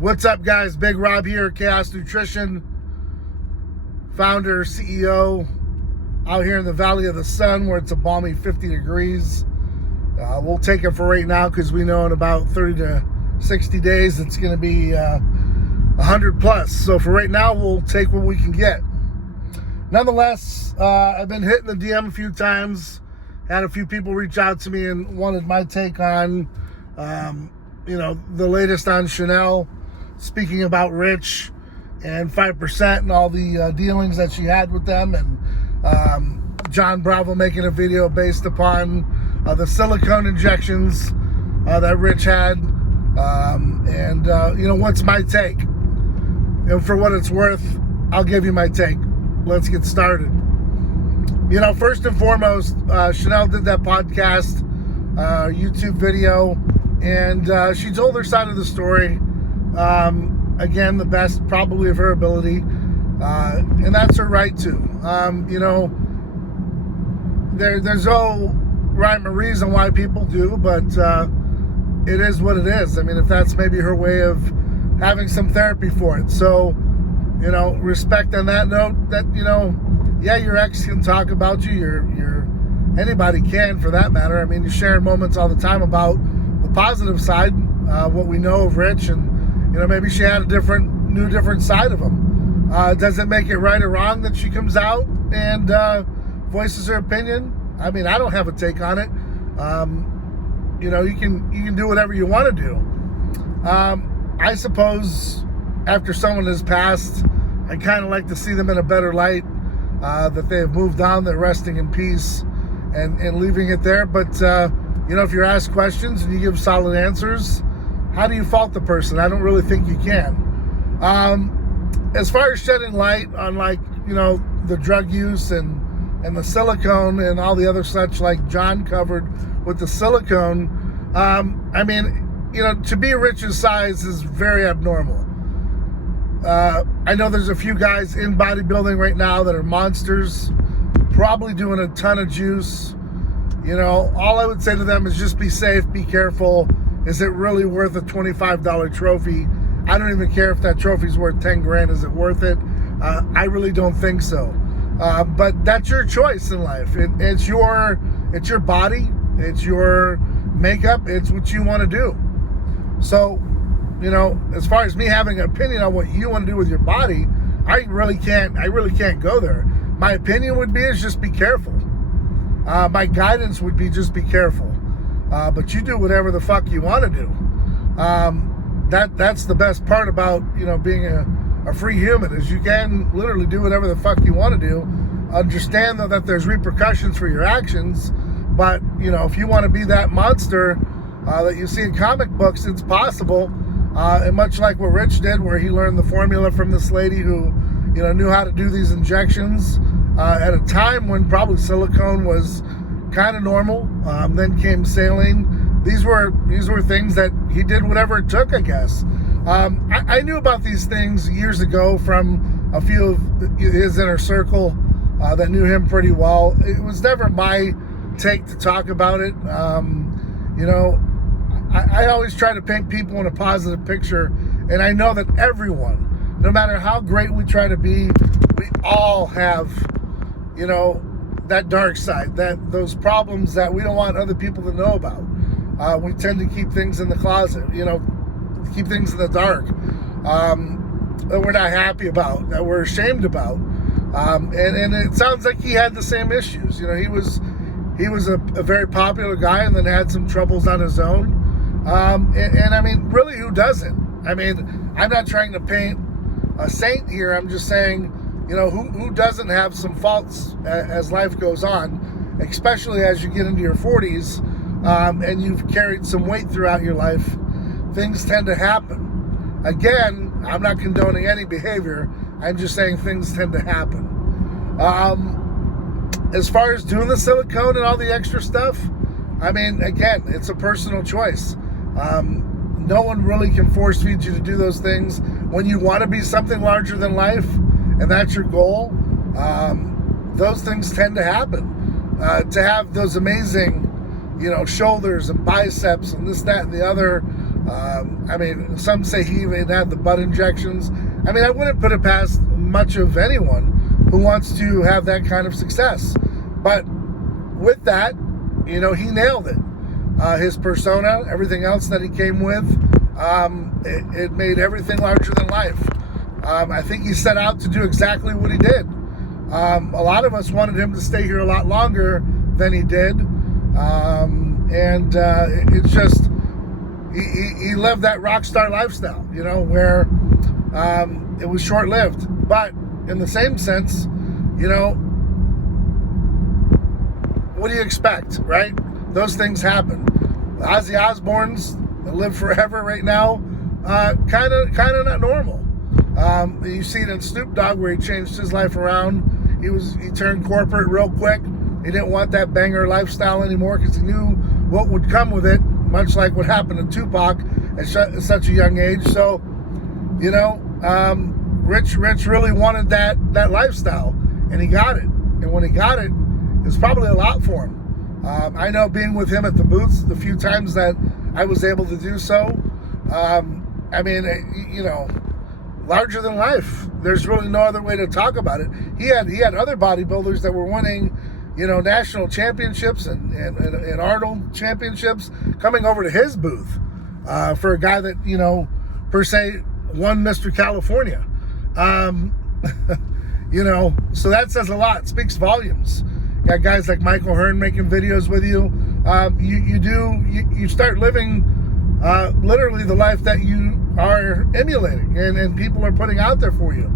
What's up, guys? Big Rob here, Chaos Nutrition, founder, CEO, out here in the Valley of the Sun where it's a balmy 50 degrees. We'll take it for right now because we know in about 30 to 60 days it's going to be 100 plus. So for right now, we'll take what we can get. Nonetheless, I've been hitting the DM a few times. Had a few people reach out to me and wanted my take on, the latest on Chanel, speaking about Rich and 5% and all the dealings that she had with them, and John Bravo making a video based upon the silicone injections that Rich had, what's my take? And for what it's worth, I'll give you my take. Let's get started. First and foremost, Chanel did that podcast, YouTube video, and she told her side of the story. Again, the best probably of her ability, and that's her right to. There's no rhyme or reason why people do, but it is what it is. I mean, if that's maybe her way of having some therapy for it. So, respect on that note. That yeah, your ex can talk about you. Your anybody can, for that matter. I mean, you're sharing moments all the time about the positive side, what we know of Rich, and maybe she had a different side of him. Does it make it right or wrong that she comes out and voices her opinion? I mean, I don't have a take on it. You can do whatever you want to do. I suppose after someone has passed, I kind of like to see them in a better light, that they have moved on, they're resting in peace, and leaving it there. But if you're asked questions and you give solid answers, how do you fault the person? I don't really think you can. As far as shedding light on the drug use and the silicone and all the other such, like John covered with the silicone, to be Rich's size is very abnormal. I know there's a few guys in bodybuilding right now that are monsters, probably doing a ton of juice. All I would say to them is just be safe, be careful. Is it really worth a $25 trophy? I don't even care if that trophy's worth 10 grand. Is it worth it? I really don't think so. But that's your choice in life. It's your body. It's your makeup. It's what you want to do. So, as far as me having an opinion on what you want to do with your body, I really can't go there. My opinion would be is just be careful. My guidance would be just be careful. But you do whatever the fuck you want to do. That's the best part about, being a free human, is you can literally do whatever the fuck you want to do. Understand, though, that there's repercussions for your actions. But, if you want to be that monster that you see in comic books, it's possible. And much like what Rich did, where he learned the formula from this lady who, knew how to do these injections at a time when probably silicone was kind of normal. Then came saline. These were things that he did whatever it took, I guess. I knew about these things years ago from a few of his inner circle that knew him pretty well. It was never my take to talk about it. I always try to paint people in a positive picture, and I know that everyone, no matter how great we try to be, we all have, that dark side, those problems that we don't want other people to know about. We tend to keep things in the closet, keep things in the dark, that we're not happy about, that we're ashamed about. And it sounds like he had the same issues. He was a very popular guy and then had some troubles on his own. And I mean, really, who doesn't? I mean, I'm not trying to paint a saint here. I'm just saying, who doesn't have some faults as life goes on, especially as you get into your 40s, and you've carried some weight throughout your life. Things tend to happen. Again, I'm not condoning any behavior. I'm just saying things tend to happen. As far as doing the silicone and all the extra stuff, I mean, again, it's a personal choice. No one really can force feed you to do those things. When you want to be something larger than life, and that's your goal, those things tend to happen. To have those amazing, shoulders and biceps and this, that, and the other, I mean, some say he even had the butt injections. I mean, I wouldn't put it past much of anyone who wants to have that kind of success. But with that, you know, he nailed it. His persona, everything else that he came with, it made everything larger than life. I think he set out to do exactly what he did. A lot of us wanted him to stay here a lot longer than he did. It's just, he lived that rock star lifestyle, you know, where it was short-lived. But in the same sense, you know, what do you expect, right? Those things happen. Ozzy Osbourne's that live forever right now, kind of not normal. You see it in Snoop Dogg where he changed his life around. He turned corporate real quick. He didn't want that banger lifestyle anymore because he knew what would come with it, much like what happened to Tupac at such a young age. So, you know, Rich really wanted that lifestyle, and he got it. And when he got it, it was probably a lot for him. I know being with him at the booths, the few times that I was able to do so, I mean, you know, larger than life. There's really no other way to talk about it. He had other bodybuilders that were winning, you know, national championships and Arnold championships coming over to his booth for a guy that, you know, per se won Mr. California. You know, so that says a lot. It speaks volumes. Got guys like Michael Hearn making videos with you. You start living literally the life that you are emulating and people are putting out there for you.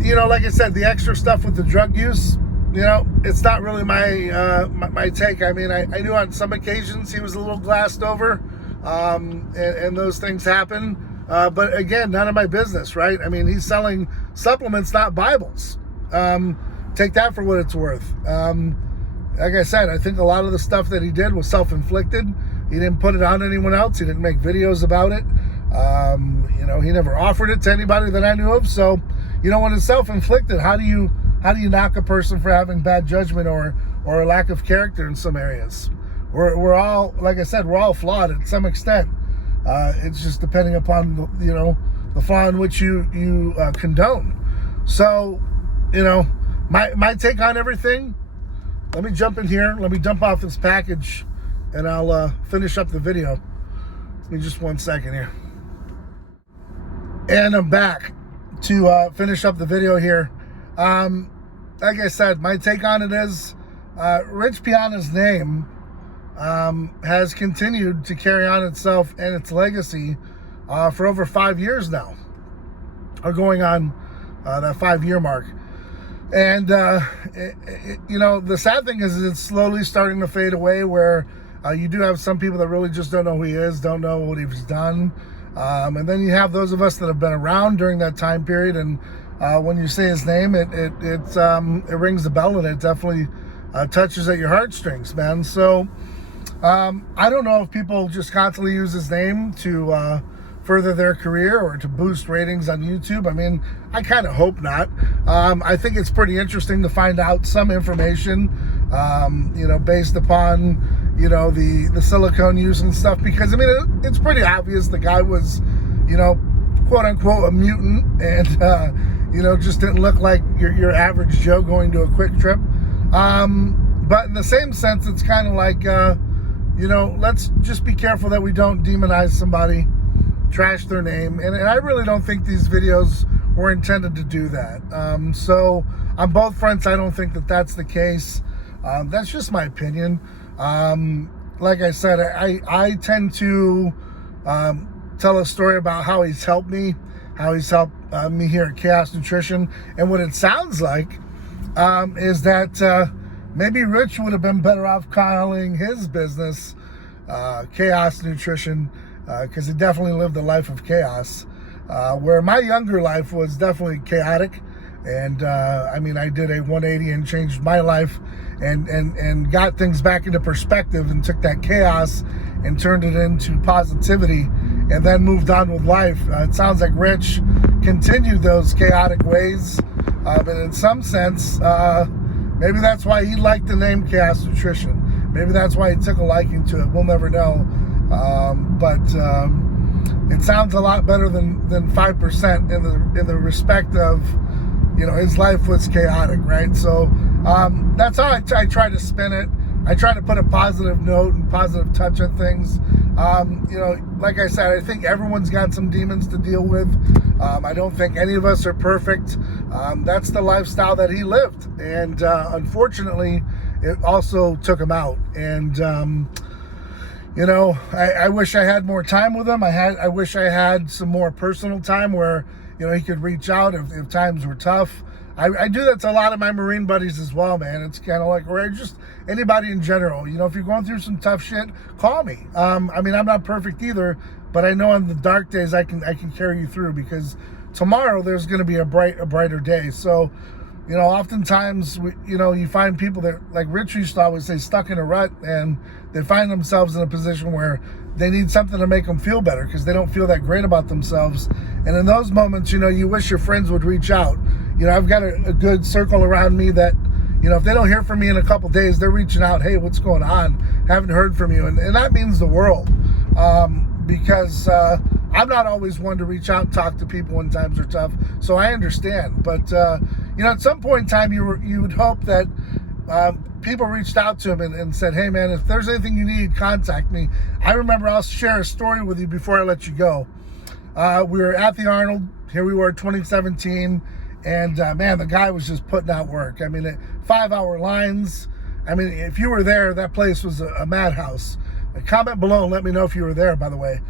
You know, like I said, the extra stuff with the drug use, you know, it's not really my take. I mean, I knew on some occasions he was a little glassed over, and those things happen. But again, none of my business, right? I mean, he's selling supplements, not Bibles. Take that for what it's worth. Like I said, I think a lot of the stuff that he did was self-inflicted. He didn't put it on anyone else. He didn't make videos about it. You know, he never offered it to anybody that I knew of. So, you know, when it's self-inflicted, how do you knock a person for having bad judgment or a lack of character in some areas? We're all, like I said, we're all flawed at some extent. It's just depending upon the flaw in which you condone. So, you know, my take on everything. Let me jump in here. Let me dump off this package, and I'll finish up the video. Give me just 1 second here. And I'm back to finish up the video here. Like I said, my take on it is Rich Piana's name has continued to carry on itself and its legacy for over 5 years now, or going on that 5-year mark. And you know, the sad thing is it's slowly starting to fade away, where you do have some people that really just don't know who he is, don't know what he's done, and then you have those of us that have been around during that time period, and when you say his name, it rings the bell, and it definitely touches at your heartstrings, man. So I don't know if people just constantly use his name to further their career or to boost ratings on YouTube. I mean, I kind of hope not. I think it's pretty interesting to find out some information, you know, based upon, you know, the silicone use and stuff, because I mean, it's pretty obvious the guy was, you know, quote unquote a mutant, and you know, just didn't look like your average Joe going to a quick trip. But in the same sense, it's kind of like, you know, let's just be careful that we don't demonize somebody, trash their name, and I really don't think these videos were intended to do that. So on both fronts, I don't think that that's the case. That's just my opinion. Like I said, I tend to tell a story about how he's helped me, how he's helped me here at Chaos Nutrition, and what it sounds like is that maybe Rich would have been better off calling his business Chaos Nutrition, because he definitely lived a life of chaos, where my younger life was definitely chaotic. And I mean, I did a 180 and changed my life and got things back into perspective, and took that chaos and turned it into positivity, and then moved on with life. It sounds like Rich continued those chaotic ways, but in some sense, maybe that's why he liked the name Chaos Nutrition. Maybe that's why he took a liking to it. We'll never know. But it sounds a lot better than 5% in the respect of, you know, his life was chaotic, right? So that's how I try to spin it. I try to put a positive note and positive touch on things. You know, like I said, I think everyone's got some demons to deal with. I don't think any of us are perfect. That's the lifestyle that he lived. And unfortunately, it also took him out. And, you know, I wish I had more time with him. I wish I had some more personal time where, you know, he could reach out if times were tough. I do that to a lot of my Marine buddies as well, man. It's kind of like, or just anybody in general. You know, if you're going through some tough shit, call me. I mean, I'm not perfect either, but I know on the dark days I can carry you through, because tomorrow there's going to be a brighter day. So, you know, oftentimes, you know, you find people that, like Rich used to always say, stuck in a rut, and they find themselves in a position where they need something to make them feel better because they don't feel that great about themselves. And in those moments, you know, you wish your friends would reach out. You know, I've got a good circle around me that, you know, if they don't hear from me in a couple days, they're reaching out. Hey, what's going on? Haven't heard from you. And that means the world, because I'm not always one to reach out and talk to people when times are tough. So I understand. But, you know, at some point in time, you would hope that people reached out to him and said, hey, man, if there's anything you need, contact me. I remember, I'll share a story with you before I let you go. We were at the Arnold. Here we were, 2017. And, man, the guy was just putting out work. I mean, 5-hour lines. I mean, if you were there, that place was a madhouse. Comment below and let me know if you were there, by the way.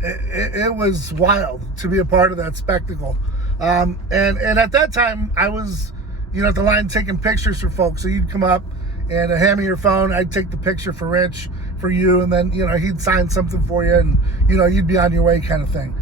It was wild to be a part of that spectacle. And at that time, I was, you know, at the line taking pictures for folks. So you'd come up and hand me your phone. I'd take the picture for Rich, for you, and then, you know, he'd sign something for you, and, you know, you'd be on your way kind of thing.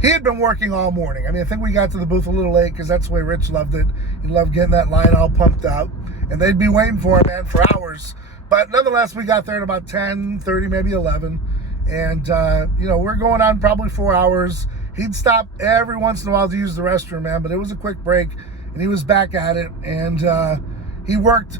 He had been working all morning. I mean, I think we got to the booth a little late because that's the way Rich loved it. He loved getting that line all pumped up. And they'd be waiting for him, man, for hours. But nonetheless, we got there at about 10:30, maybe 11. And, you know, we're going on probably 4 hours. He'd stop every once in a while to use the restroom, man. But it was a quick break, and he was back at it. And he worked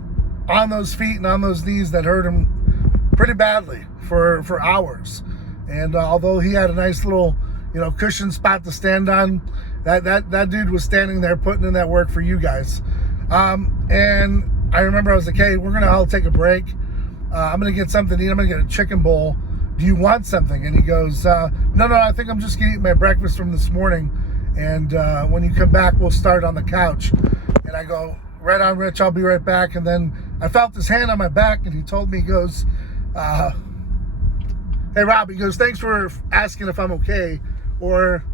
on those feet and on those knees that hurt him pretty badly for hours. And although he had a nice little, you know, cushion spot to stand on, that dude was standing there putting in that work for you guys. And I remember I was like, hey, we're going to all take a break. I'm going to get something to eat. I'm going to get a chicken bowl. Do you want something? And he goes, no, I think I'm just going to eat my breakfast from this morning. And when you come back, we'll start on the couch. And I go, right on, Rich, I'll be right back. And then I felt his hand on my back, and he told me, he goes, hey, Rob, he goes, thanks for asking if I'm okay. Or,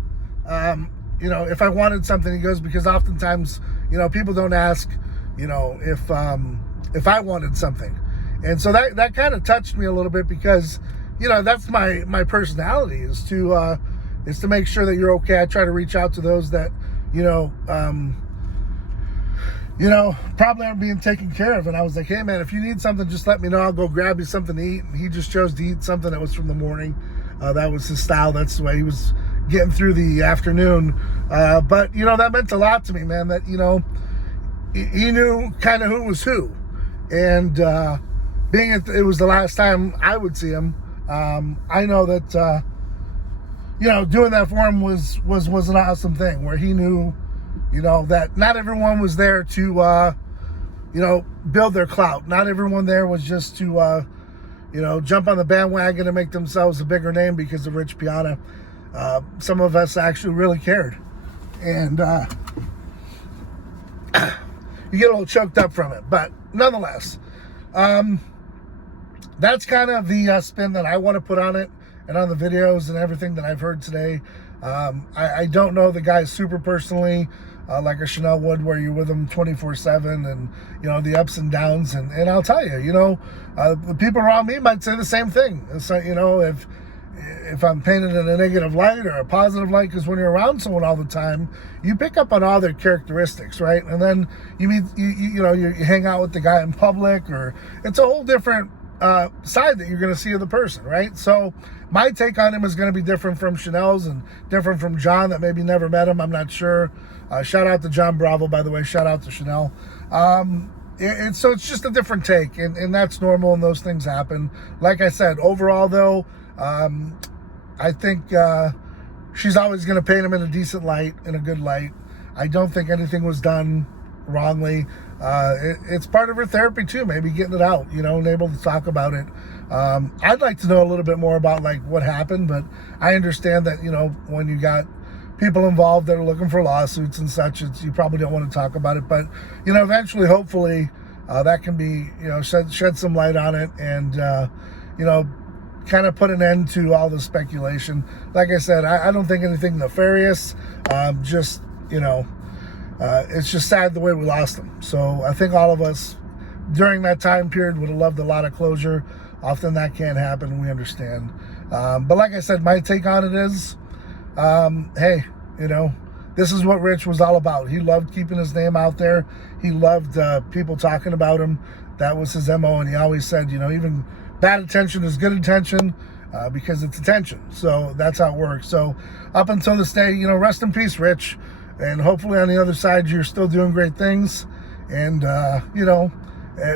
you know, if I wanted something. He goes, because oftentimes, you know, people don't ask, you know, if I wanted something. And so that kind of touched me a little bit, because, you know, that's my personality, is to make sure that you're okay. I try to reach out to those that, you know, probably aren't being taken care of. And I was like, hey, man, if you need something, just let me know. I'll go grab you something to eat. And he just chose to eat something that was from the morning. That was his style. That's the way he was getting through the afternoon. But, you know, that meant a lot to me, man, that, you know, he knew kind of who was who. And being it was the last time I would see him, I know that, you know, doing that for him was an awesome thing, where he knew, you know, that not everyone was there to, you know, build their clout. Not everyone there was just to, you know, jump on the bandwagon and make themselves a bigger name because of Rich Piana. Some of us actually really cared. And you get a little choked up from it. But nonetheless, that's kind of the spin that I want to put on it, and on the videos and everything that I've heard today. I don't know the guy super personally, like a Chanel would, where you're with him 24/7, and, you know, the ups and downs. And I'll tell you, you know, the people around me might say the same thing. So, you know, if I'm painted in a negative light or a positive light, because when you're around someone all the time, you pick up on all their characteristics, right? And then you meet, you know, you hang out with the guy in public, or it's a whole different side that you're going to see of the person, right? So my take on him is going to be different from Chanel's, and different from John, that maybe never met him. I'm not sure. Shout out to John Bravo, by the way. Shout out to Chanel. so it's just a different take, and that's normal, and those things happen. Like I said, overall though, I think she's always going to paint him in a decent light, in a good light. I don't think anything was done wrongly. It's part of her therapy too, maybe getting it out, and able to talk about it. I'd like to know a little bit more about like what happened, but I understand that, when you got people involved that are looking for lawsuits and such, you probably don't want to talk about it, but eventually, hopefully, that can be shed some light on it, and kind of put an end to all the speculation. Like I said, I don't think anything nefarious. Just it's just sad the way we lost him. So I think all of us during that time period would have loved a lot of closure. Often that can't happen, and we understand. But like I said, my take on it is, hey, this is what Rich was all about. He loved keeping his name out there. He loved people talking about him. That was his MO, and he always said, even bad attention is good attention, because it's attention. So that's how it works. So up until this day, rest in peace, Rich. And hopefully on the other side, you're still doing great things. And,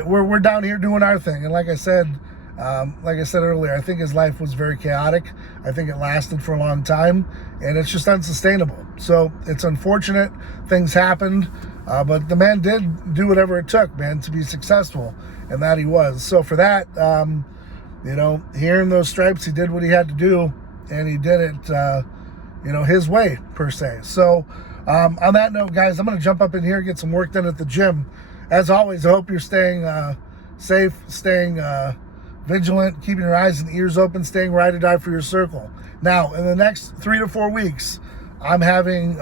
we're down here doing our thing. And like I said earlier, I think his life was very chaotic. I think it lasted for a long time, and it's just unsustainable. So it's unfortunate things happened, but the man did do whatever it took, man, to be successful, and that he was. So for that, hearing those stripes, he did what he had to do, and he did it, his way, per se. So on that note, guys, I'm going to jump up in here, get some work done at the gym. As always, I hope you're staying safe, staying vigilant, keeping your eyes and ears open, staying ride or die for your circle. Now, in the next 3 to 4 weeks, I'm having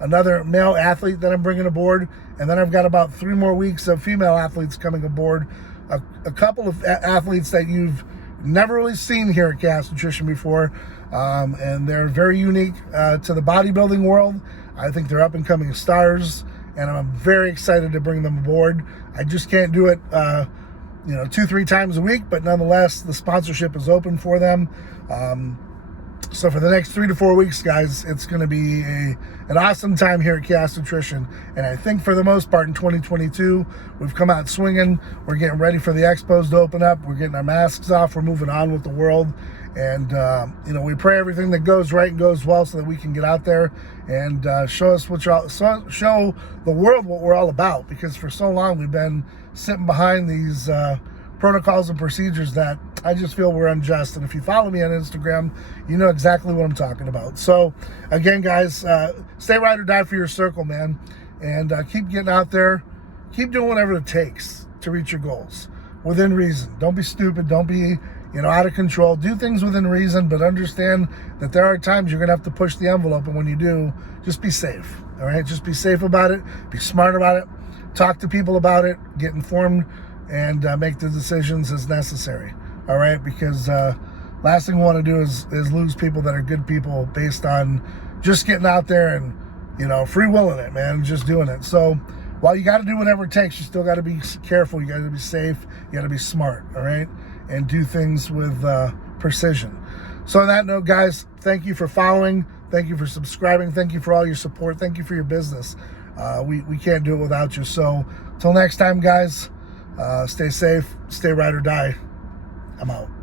another male athlete that I'm bringing aboard, and then I've got about 3 more weeks of female athletes coming aboard. A couple of athletes that you've never really seen here at Chaos Nutrition before, and they're very unique to the bodybuilding world. I think they're up-and-coming stars, and I'm very excited to bring them aboard. I just can't do it 2-3 times a week, but nonetheless, the sponsorship is open for them. So for the next 3 to 4 weeks, guys, it's going to be an awesome time here at Chaos Nutrition. And I think for the most part in 2022, we've come out swinging. We're getting ready for the expos to open up. We're getting our masks off. We're moving on with the world. And, we pray everything that goes right and goes well so that we can get out there and show the world what we're all about. Because for so long, we've been sitting behind these protocols and procedures that I just feel were unjust. And if you follow me on Instagram, you know exactly what I'm talking about. So again, guys, stay ride or die for your circle, man. And keep getting out there. Keep doing whatever it takes to reach your goals within reason. Don't be stupid. Don't be out of control. Do things within reason, but understand that there are times you're going to have to push the envelope. And when you do, just be safe. All right. Just be safe about it. Be smart about it. Talk to people about it. Get informed and make the decisions as necessary. All right. Because last thing we want to do is lose people that are good people based on just getting out there and, free willing it, man, just doing it. So while you got to do whatever it takes, you still got to be careful. You got to be safe. You got to be smart. All right. And do things with precision. So on that note, guys, thank you for following. Thank you for subscribing. Thank you for all your support. Thank you for your business. We can't do it without you. So till next time, guys, stay safe, stay ride or die. I'm out.